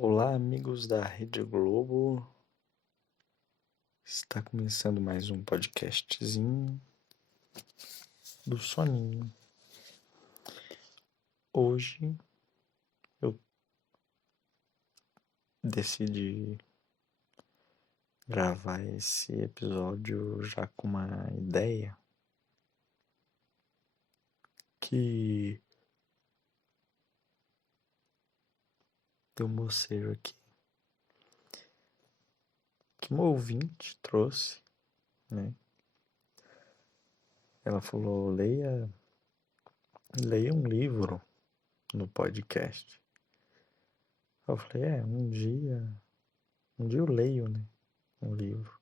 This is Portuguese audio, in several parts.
Olá, amigos da Rede Globo. Está começando mais um podcastzinho do soninho. Hoje eu decidi gravar esse episódio já com uma ideia que deu um bocejo aqui, que uma ouvinte trouxe, né? Ela falou, leia um livro no podcast. Eu falei, um dia eu leio, né, um livro.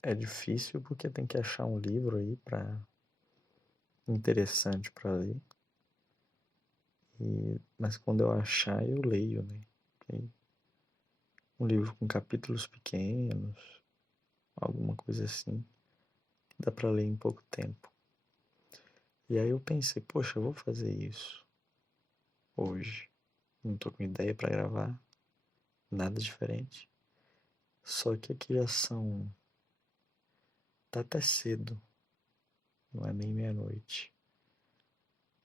É difícil porque tem que achar um livro aí interessante para ler. Mas quando eu achar, eu leio, né? Um livro com capítulos pequenos, alguma coisa assim, dá para ler em pouco tempo. E aí eu pensei, poxa, eu vou fazer isso hoje. Não tô com ideia para gravar, nada diferente. Só que aqui já tá até cedo, não é nem meia-noite.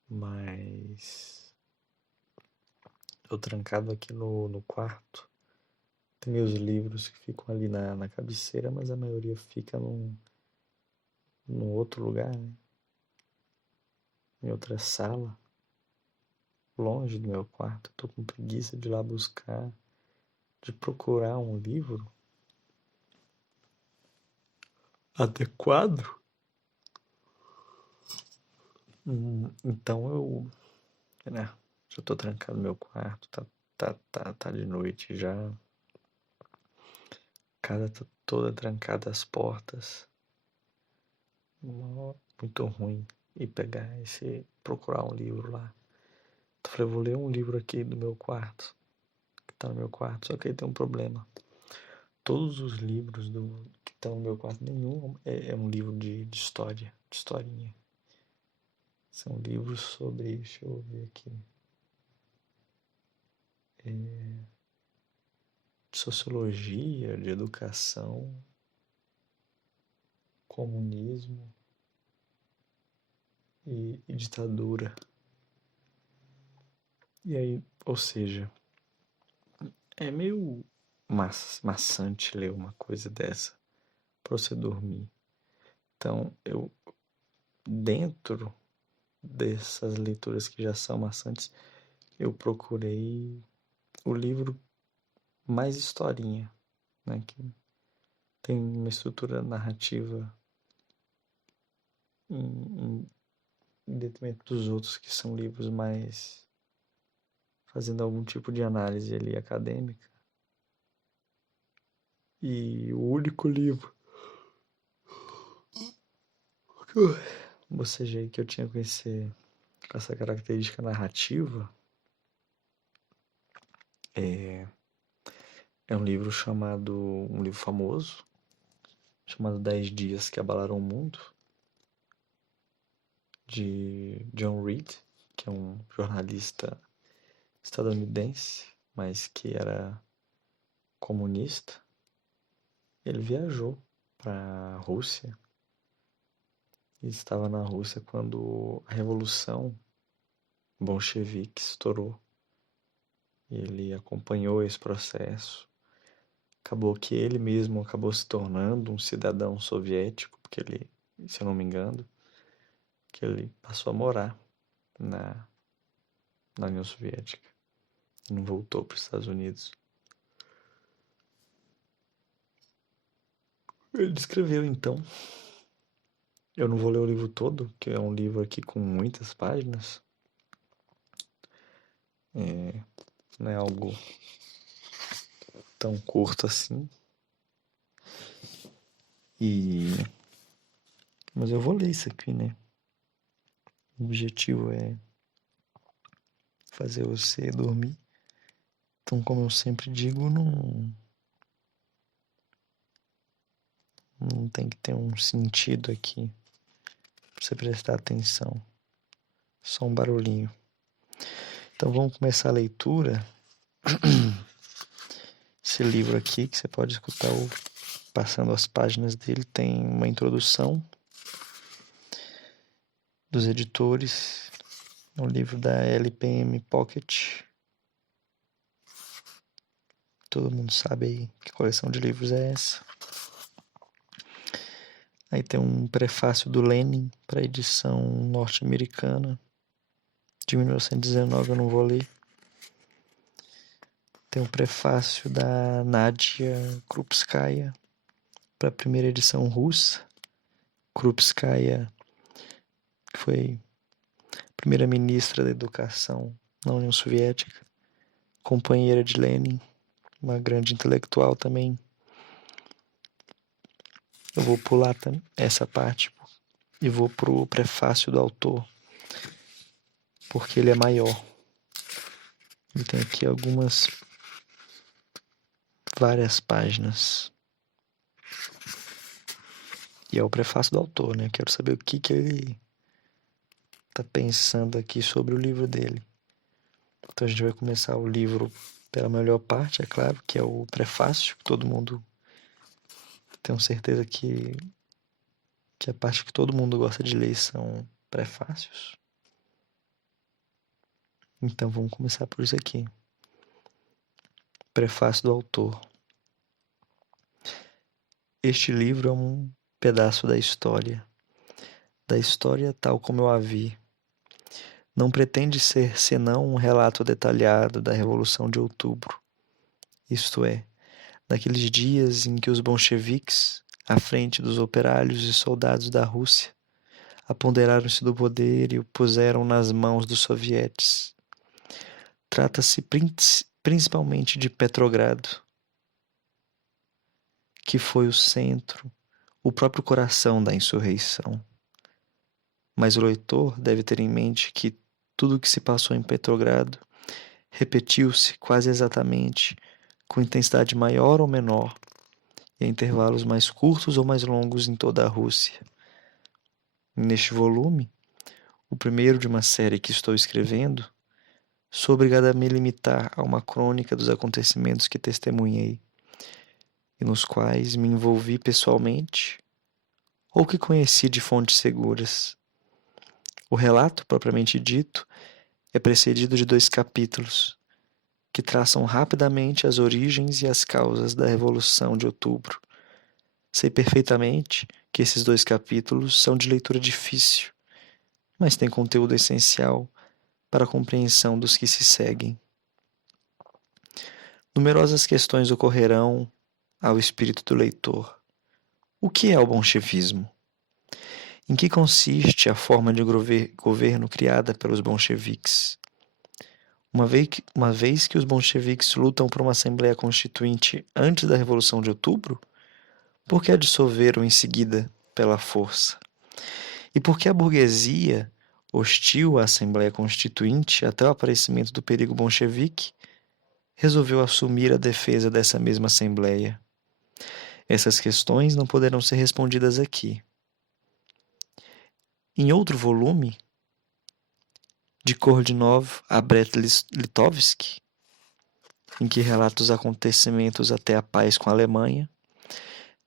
Mas tô trancado aqui no quarto. Tem meus livros que ficam ali na cabeceira, mas a maioria fica num outro lugar, né? Em outra sala, longe do meu quarto. Tô com preguiça de ir lá buscar, de procurar um livro adequado. Então né, já tô trancado no meu quarto, tá de noite já. Casa tá toda trancada, as portas. Muito ruim. E procurar um livro lá. Então eu falei, vou ler um livro aqui do meu quarto, que tá no meu quarto, só que aí tem um problema. Todos os livros que estão no meu quarto, nenhum é um livro de história, de historinha. São livros sobre, deixa eu ver aqui, de sociologia, de educação, comunismo e ditadura. E aí, ou seja, é meio maçante ler uma coisa dessa para você dormir. Então, dentro dessas leituras que já são maçantes, eu procurei o livro mais historinha, né, que tem uma estrutura narrativa em detrimento dos outros, que são livros mais fazendo algum tipo de análise ali acadêmica. E o único livro que eu bocejei que eu tinha com essa característica narrativa é um livro um livro famoso, chamado 10 Dias que Abalaram o Mundo, de John Reed, que é um jornalista estadunidense, mas que era comunista. Ele viajou para a Rússia e estava na Rússia quando a Revolução Bolchevique estourou. Ele acompanhou esse processo. Acabou que ele mesmo acabou se tornando um cidadão soviético, porque ele, se eu não me engano, que ele passou a morar na União Soviética e não voltou para os Estados Unidos. Ele descreveu então. Eu não vou ler o livro todo, que é um livro aqui com muitas páginas. Não é algo tão curto assim. Mas eu vou ler isso aqui, né? O objetivo é fazer você dormir. Então, como eu sempre digo, não tem que ter um sentido aqui pra você prestar atenção. Só um barulhinho. Então vamos começar a leitura. Esse livro aqui, que você pode escutar passando as páginas dele, tem uma introdução dos editores. É um livro da LPM Pocket. Todo mundo sabe aí que coleção de livros é essa. Aí tem um prefácio do Lenin para a edição norte-americana de 1919, eu não vou ler. Tem um prefácio da Nadia Krupskaya para a primeira edição russa. Krupskaya, que foi primeira-ministra da educação na União Soviética, companheira de Lenin, uma grande intelectual também. Eu vou pular essa parte e vou pro prefácio do autor, porque ele é maior. Ele tem aqui várias páginas. E é o prefácio do autor, né? Quero saber o que ele tá pensando aqui sobre o livro dele. Então a gente vai começar o livro pela melhor parte, é claro, que é o prefácio, que todo mundo... Tenho certeza que a parte que todo mundo gosta de ler são prefácios. Então vamos começar por isso aqui. Prefácio do autor. Este livro é um pedaço da história tal como eu a vi. Não pretende ser senão um relato detalhado da Revolução de Outubro, isto é, daqueles dias em que os bolcheviques, à frente dos operários e soldados da Rússia, apoderaram-se do poder e o puseram nas mãos dos sovietes. Trata-se principalmente de Petrogrado, que foi o centro, o próprio coração da insurreição. Mas o leitor deve ter em mente que tudo o que se passou em Petrogrado repetiu-se quase exatamente, com intensidade maior ou menor, e a intervalos mais curtos ou mais longos em toda a Rússia. Neste volume, o primeiro de uma série que estou escrevendo, sou obrigado a me limitar a uma crônica dos acontecimentos que testemunhei, e nos quais me envolvi pessoalmente, ou que conheci de fontes seguras. O relato, propriamente dito, é precedido de 2 capítulos, que traçam rapidamente as origens e as causas da Revolução de Outubro. Sei perfeitamente que esses 2 capítulos são de leitura difícil, mas têm conteúdo essencial para a compreensão dos que se seguem. Numerosas questões ocorrerão ao espírito do leitor. O que é o bolchevismo? Em que consiste a forma de governo criada pelos bolcheviques? Uma vez que os bolcheviques lutam por uma Assembleia Constituinte antes da Revolução de Outubro, por que a dissolveram em seguida pela força? E por que a burguesia, hostil à Assembleia Constituinte até o aparecimento do perigo bolchevique, resolveu assumir a defesa dessa mesma Assembleia? Essas questões não poderão ser respondidas aqui. Em outro volume, de Kordunov a Brest-Litovsk, em que relata os acontecimentos até a paz com a Alemanha,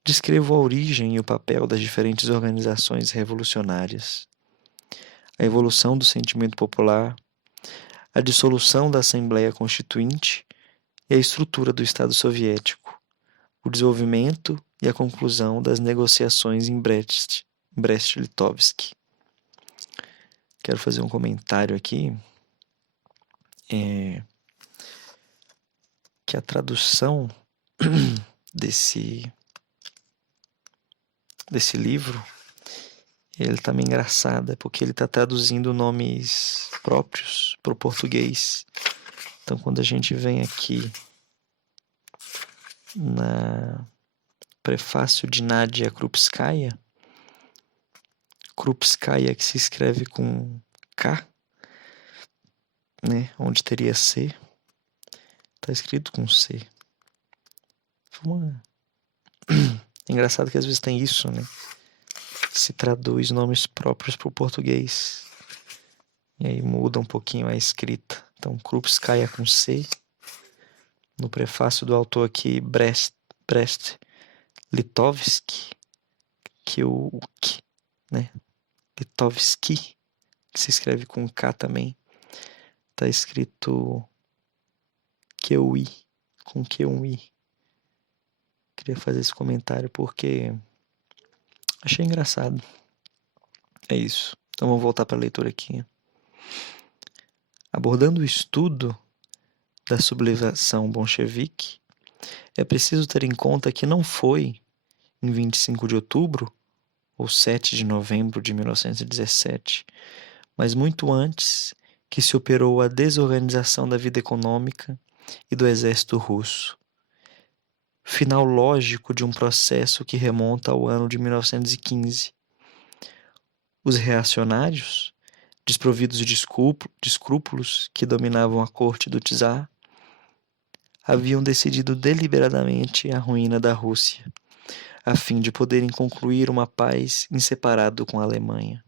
descrevo a origem e o papel das diferentes organizações revolucionárias, a evolução do sentimento popular, a dissolução da Assembleia Constituinte e a estrutura do Estado Soviético, o desenvolvimento e a conclusão das negociações em Brest-Litovsk. Quero fazer um comentário aqui, que a tradução desse livro, ele tá meio engraçada, porque ele tá traduzindo nomes próprios para o português. Então, quando a gente vem aqui na prefácio de Nadia Krupskaya que se escreve com K, né, onde teria C, tá escrito com C. É engraçado que às vezes tem isso, né? Se traduz nomes próprios para o português. E aí muda um pouquinho a escrita. Então, Krupskaya com C. No prefácio do autor aqui, Brest-Litovsk, né? Litovski, que se escreve com K também. Tá escrito QI, com Q1I. Queria fazer esse comentário porque achei engraçado. É isso. Então vamos voltar para a leitura aqui. Abordando o estudo da sublevação bolchevique, é preciso ter em conta que não foi em 25 de outubro ou 7 de novembro de 1917, mas muito antes que se operou a desorganização da vida econômica e do exército russo. Final lógico de um processo que remonta ao ano de 1915. Os reacionários, desprovidos de escrúpulos que dominavam a corte do czar, haviam decidido deliberadamente a ruína da Rússia, a fim de poderem concluir uma paz em separado com a Alemanha.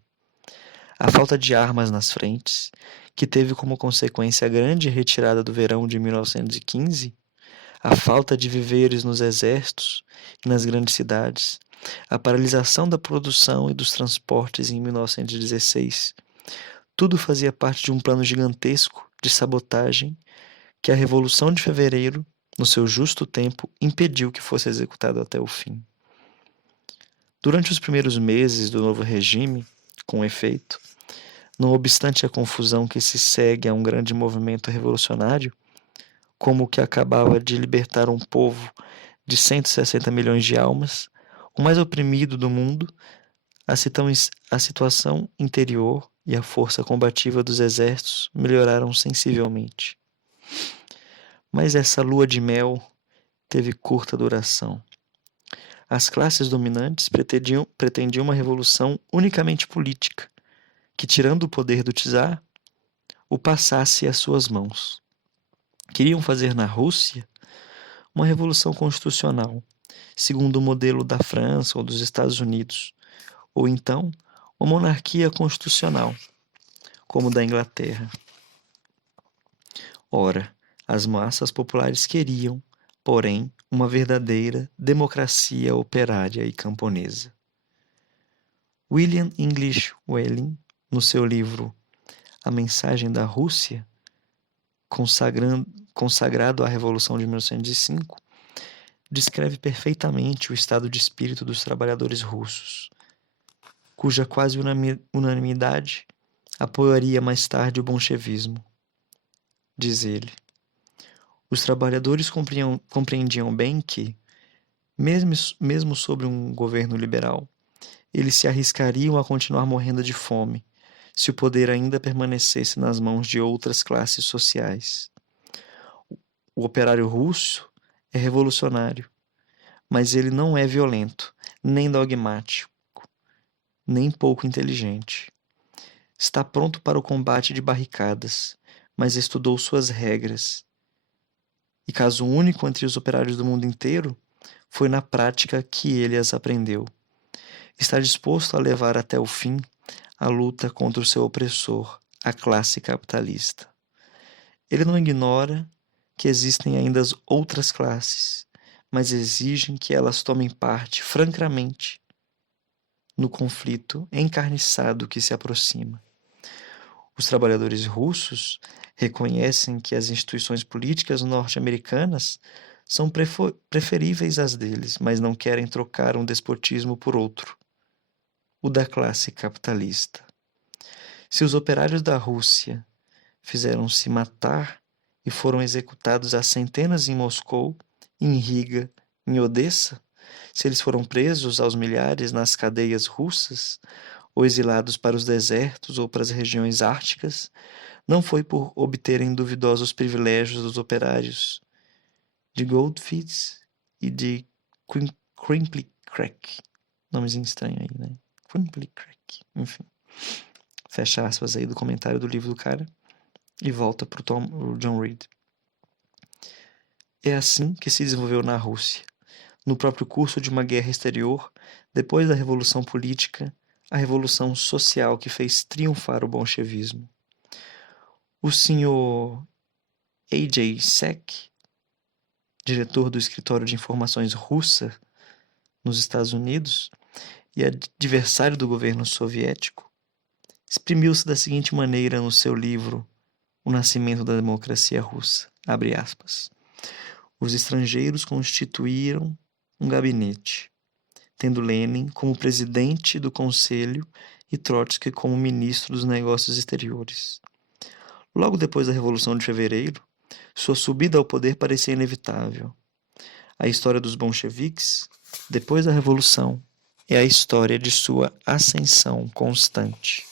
A falta de armas nas frentes, que teve como consequência a grande retirada do verão de 1915, a falta de víveres nos exércitos e nas grandes cidades, a paralisação da produção e dos transportes em 1916, tudo fazia parte de um plano gigantesco de sabotagem que a Revolução de Fevereiro, no seu justo tempo, impediu que fosse executado até o fim. Durante os primeiros meses do novo regime, com efeito, não obstante a confusão que se segue a um grande movimento revolucionário, como o que acabava de libertar um povo de 160 milhões de almas, o mais oprimido do mundo, a situação interior e a força combativa dos exércitos melhoraram sensivelmente. Mas essa lua de mel teve curta duração. As classes dominantes pretendiam uma revolução unicamente política, que, tirando o poder do czar, o passasse às suas mãos. Queriam fazer na Rússia uma revolução constitucional, segundo o modelo da França ou dos Estados Unidos, ou então uma monarquia constitucional, como da Inglaterra. Ora, as massas populares queriam, porém, uma verdadeira democracia operária e camponesa. William English Welling, no seu livro A Mensagem da Rússia, consagrado à Revolução de 1905, descreve perfeitamente o estado de espírito dos trabalhadores russos, cuja quase unanimidade apoiaria mais tarde o bolchevismo. Diz ele: os trabalhadores compreendiam bem que, mesmo sob um governo liberal, eles se arriscariam a continuar morrendo de fome, se o poder ainda permanecesse nas mãos de outras classes sociais. O operário russo é revolucionário, mas ele não é violento, nem dogmático, nem pouco inteligente. Está pronto para o combate de barricadas, mas estudou suas regras. E caso único entre os operários do mundo inteiro, foi na prática que ele as aprendeu. Está disposto a levar até o fim a luta contra o seu opressor, a classe capitalista. Ele não ignora que existem ainda as outras classes, mas exigem que elas tomem parte francamente no conflito encarniçado que se aproxima. Os trabalhadores russos reconhecem que as instituições políticas norte-americanas são preferíveis às deles, mas não querem trocar um despotismo por outro, o da classe capitalista. Se os operários da Rússia fizeram-se matar e foram executados a centenas em Moscou, em Riga, em Odessa, se eles foram presos aos milhares nas cadeias russas, ou exilados para os desertos ou para as regiões árticas, não foi por obterem duvidosos privilégios dos operários de Goldfields e de Crimply Crack. Nomezinho estranho aí, né? Crimply Crack. Enfim. Fecha aspas aí do comentário do livro do cara e volta para o John Reed. É assim que se desenvolveu na Rússia, no próprio curso de uma guerra exterior, depois da Revolução Política, a Revolução Social que fez triunfar o bolchevismo. o senhor A.J. Sek, diretor do Escritório de Informações Russa nos Estados Unidos e adversário do governo soviético, exprimiu-se da seguinte maneira no seu livro O Nascimento da Democracia Russa, abre aspas. Os estrangeiros constituíram um gabinete, tendo Lenin como presidente do conselho e Trotsky como ministro dos negócios exteriores. Logo depois da Revolução de Fevereiro, sua subida ao poder parecia inevitável. A história dos bolcheviques, depois da Revolução, é a história de sua ascensão constante.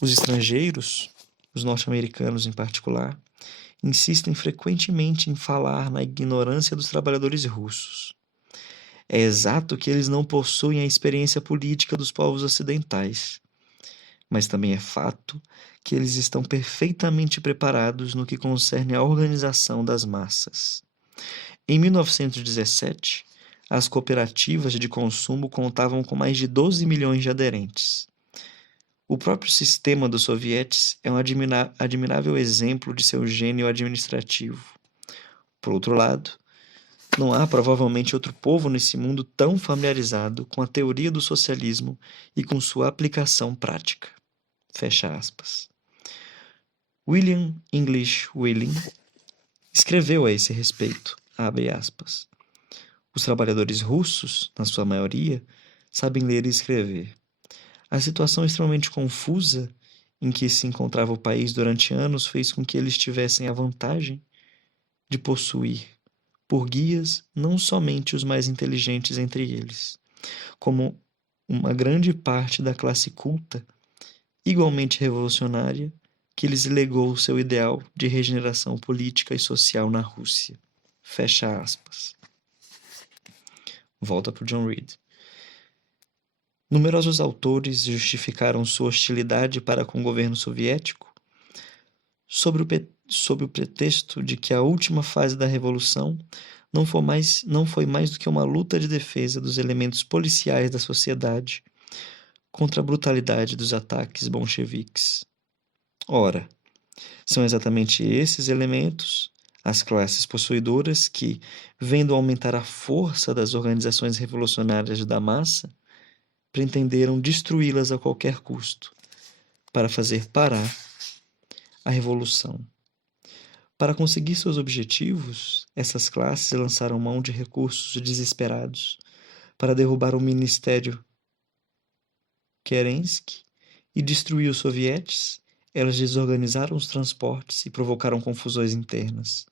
Os estrangeiros, os norte-americanos em particular, insistem frequentemente em falar na ignorância dos trabalhadores russos. É exato que eles não possuem a experiência política dos povos ocidentais, mas também é fato que eles estão perfeitamente preparados no que concerne à organização das massas. Em 1917, as cooperativas de consumo contavam com mais de 12 milhões de aderentes. O próprio sistema dos sovietes é um admirável exemplo de seu gênio administrativo. Por outro lado, não há provavelmente outro povo nesse mundo tão familiarizado com a teoria do socialismo e com sua aplicação prática. Fecha aspas. William English Willing escreveu a esse respeito, abre aspas. Os trabalhadores russos, na sua maioria, sabem ler e escrever. A situação extremamente confusa em que se encontrava o país durante anos fez com que eles tivessem a vantagem de possuir por guias não somente os mais inteligentes entre eles, como uma grande parte da classe culta, igualmente revolucionária, que lhes legou o seu ideal de regeneração política e social na Rússia. Fecha aspas. Volta para o John Reed. Numerosos autores justificaram sua hostilidade para com o governo soviético sob o pretexto de que a última fase da Revolução não foi mais do que uma luta de defesa dos elementos policiais da sociedade contra a brutalidade dos ataques bolcheviques. Ora, são exatamente esses elementos, as classes possuidoras que, vendo aumentar a força das organizações revolucionárias da massa, pretenderam destruí-las a qualquer custo, para fazer parar a revolução. Para conseguir seus objetivos, essas classes lançaram mão de recursos desesperados para derrubar o Ministério Kerensky e destruir os sovietes. Elas desorganizaram os transportes e provocaram confusões internas.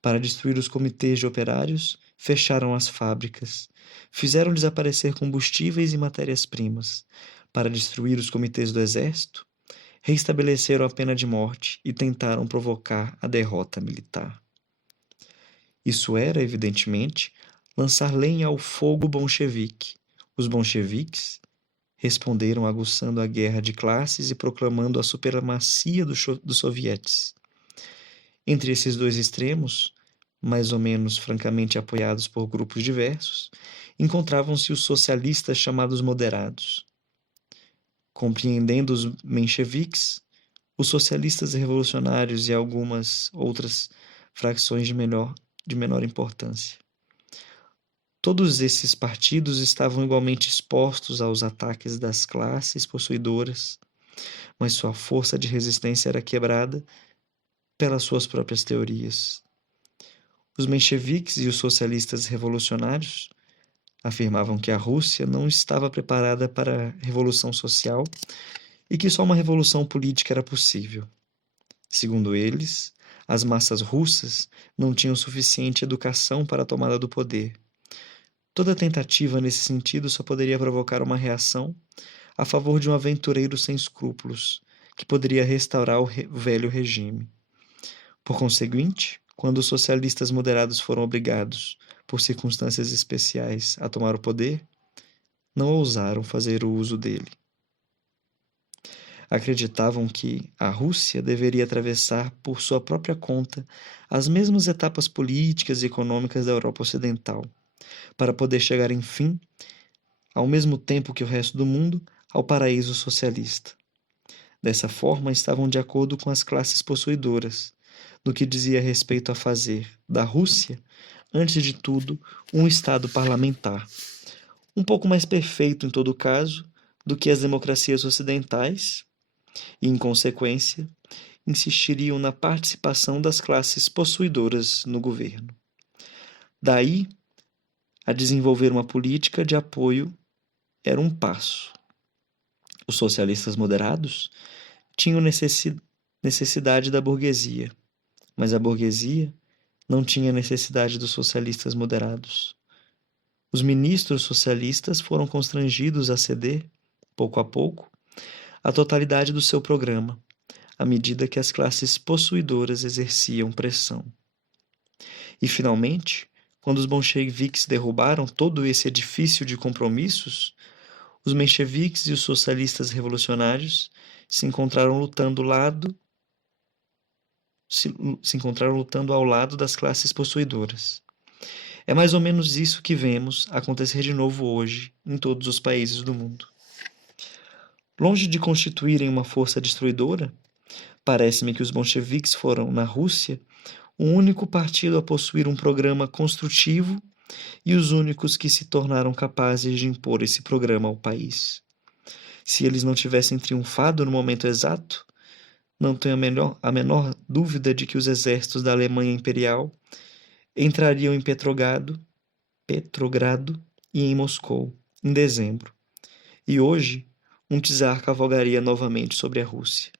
Para destruir os comitês de operários, fecharam as fábricas, fizeram desaparecer combustíveis e matérias-primas. Para destruir os comitês do exército, reestabeleceram a pena de morte e tentaram provocar a derrota militar. Isso era, evidentemente, lançar lenha ao fogo bolchevique. Os bolcheviques responderam aguçando a guerra de classes e proclamando a supremacia dos sovietes. Entre esses dois extremos, mais ou menos francamente apoiados por grupos diversos, encontravam-se os socialistas chamados moderados. Compreendendo os mencheviques, os socialistas revolucionários e algumas outras fracções de menor importância. Todos esses partidos estavam igualmente expostos aos ataques das classes possuidoras, mas sua força de resistência era quebrada pelas suas próprias teorias. Os mencheviques e os socialistas revolucionários afirmavam que a Rússia não estava preparada para a revolução social e que só uma revolução política era possível. Segundo eles, as massas russas não tinham suficiente educação para a tomada do poder. Toda tentativa nesse sentido só poderia provocar uma reação a favor de um aventureiro sem escrúpulos, que poderia restaurar o velho regime. Por conseguinte, quando os socialistas moderados foram obrigados, por circunstâncias especiais, a tomar o poder, não ousaram fazer o uso dele. Acreditavam que a Rússia deveria atravessar por sua própria conta as mesmas etapas políticas e econômicas da Europa Ocidental, para poder chegar, enfim, ao mesmo tempo que o resto do mundo, ao paraíso socialista. Dessa forma, estavam de acordo com as classes possuidoras, no que dizia respeito a fazer da Rússia, antes de tudo, um Estado parlamentar, um pouco mais perfeito em todo caso do que as democracias ocidentais, e, em consequência, insistiriam na participação das classes possuidoras no governo. Daí, a desenvolver uma política de apoio era um passo. Os socialistas moderados tinham necessidade da burguesia, mas a burguesia não tinha necessidade dos socialistas moderados. Os ministros socialistas foram constrangidos a ceder, pouco a pouco, a totalidade do seu programa, à medida que as classes possuidoras exerciam pressão. E, finalmente, quando os bolcheviques derrubaram todo esse edifício de compromissos, os mencheviques e os socialistas revolucionários se encontraram lutando ao lado das classes possuidoras. É mais ou menos isso que vemos acontecer de novo hoje em todos os países do mundo. Longe de constituírem uma força destruidora, parece-me que os bolcheviques foram, na Rússia, o único partido a possuir um programa construtivo e os únicos que se tornaram capazes de impor esse programa ao país. Se eles não tivessem triunfado no momento exato, não tenho a menor dúvida de que os exércitos da Alemanha Imperial entrariam em Petrogrado e em Moscou, em dezembro. E hoje, um czar cavalgaria novamente sobre a Rússia.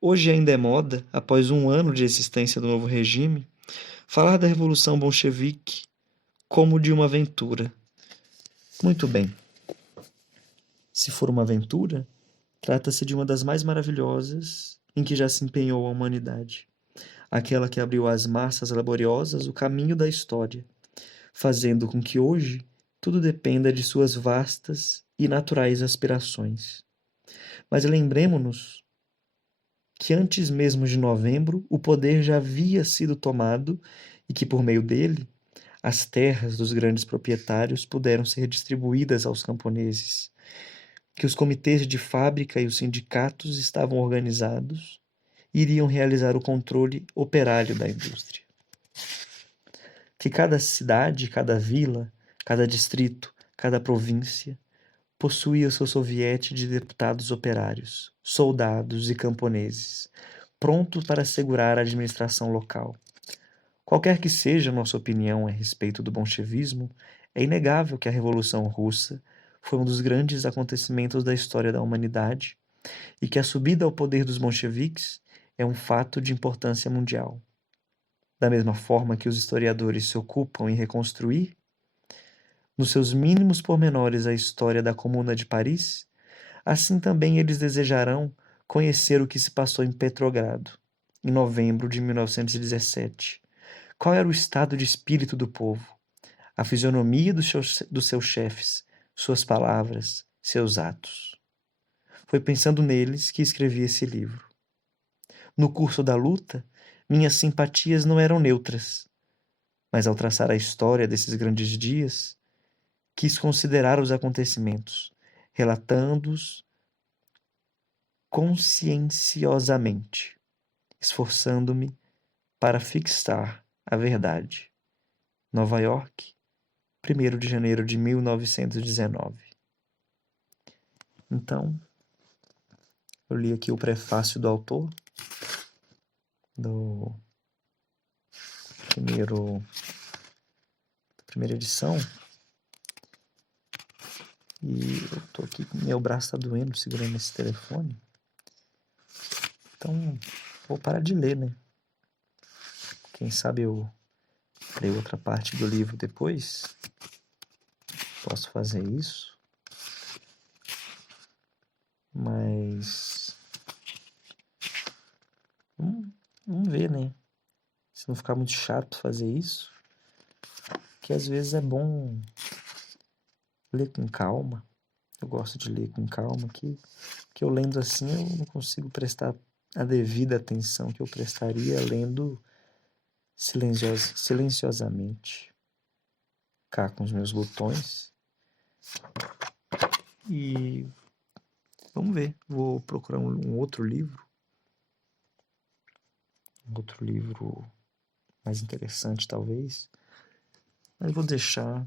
Hoje ainda é moda, após um ano de existência do novo regime, falar da Revolução Bolchevique como de uma aventura. Muito bem. Se for uma aventura, trata-se de uma das mais maravilhosas em que já se empenhou a humanidade. Aquela que abriu às massas laboriosas o caminho da história, fazendo com que hoje tudo dependa de suas vastas e naturais aspirações. Mas lembremo-nos que antes mesmo de novembro o poder já havia sido tomado e que, por meio dele, as terras dos grandes proprietários puderam ser distribuídas aos camponeses, que os comitês de fábrica e os sindicatos estavam organizados e iriam realizar o controle operário da indústria. Que cada cidade, cada vila, cada distrito, cada província possuía o seu soviete de deputados operários, soldados e camponeses, prontos para assegurar a administração local. Qualquer que seja nossa opinião a respeito do bolchevismo, é inegável que a Revolução Russa foi um dos grandes acontecimentos da história da humanidade e que a subida ao poder dos bolcheviques é um fato de importância mundial. Da mesma forma que os historiadores se ocupam em reconstruir, nos seus mínimos pormenores, a história da Comuna de Paris, assim também eles desejarão conhecer o que se passou em Petrogrado, em novembro de 1917. Qual era o estado de espírito do povo, a fisionomia dos seus chefes, suas palavras, seus atos. Foi pensando neles que escrevi esse livro. No curso da luta, minhas simpatias não eram neutras, mas ao traçar a história desses grandes dias, quis considerar os acontecimentos, relatando-os conscienciosamente, esforçando-me para fixar a verdade. Nova York, 1º de janeiro de 1919. Então, eu li aqui o prefácio do autor, da primeira edição, e eu tô aqui com meu braço tá doendo segurando esse telefone, então vou parar de ler, né? Quem sabe eu leio outra parte do livro depois, posso fazer isso, mas vamos ver, né? Se não ficar muito chato fazer isso, que às vezes é bom ler com calma. Eu gosto de ler com calma, que eu lendo assim eu não consigo prestar a devida atenção que eu prestaria lendo silenciosamente. Cá com os meus botões. E Vamos ver. Vou procurar um outro livro. Um outro livro mais interessante, talvez. Mas vou deixar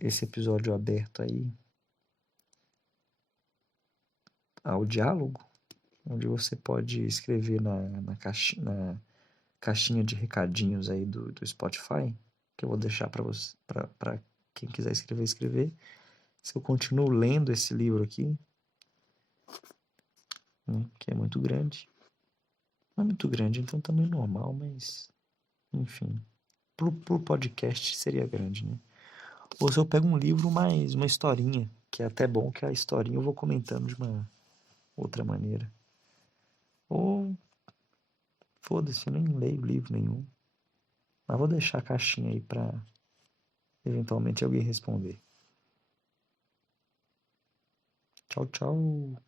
esse episódio aberto aí ao diálogo, onde você pode escrever na caixinha de recadinhos aí do Spotify, que eu vou deixar para quem quiser escrever. Se eu continuo lendo esse livro aqui, né, que é muito grande. Não é muito grande, então também normal, mas enfim. Pro podcast seria grande, né? Ou se eu pego um livro mais uma historinha, que é até bom que a historinha eu vou comentando de uma outra maneira. Ou, foda-se, eu nem leio livro nenhum. Mas vou deixar a caixinha aí pra eventualmente alguém responder. Tchau, tchau.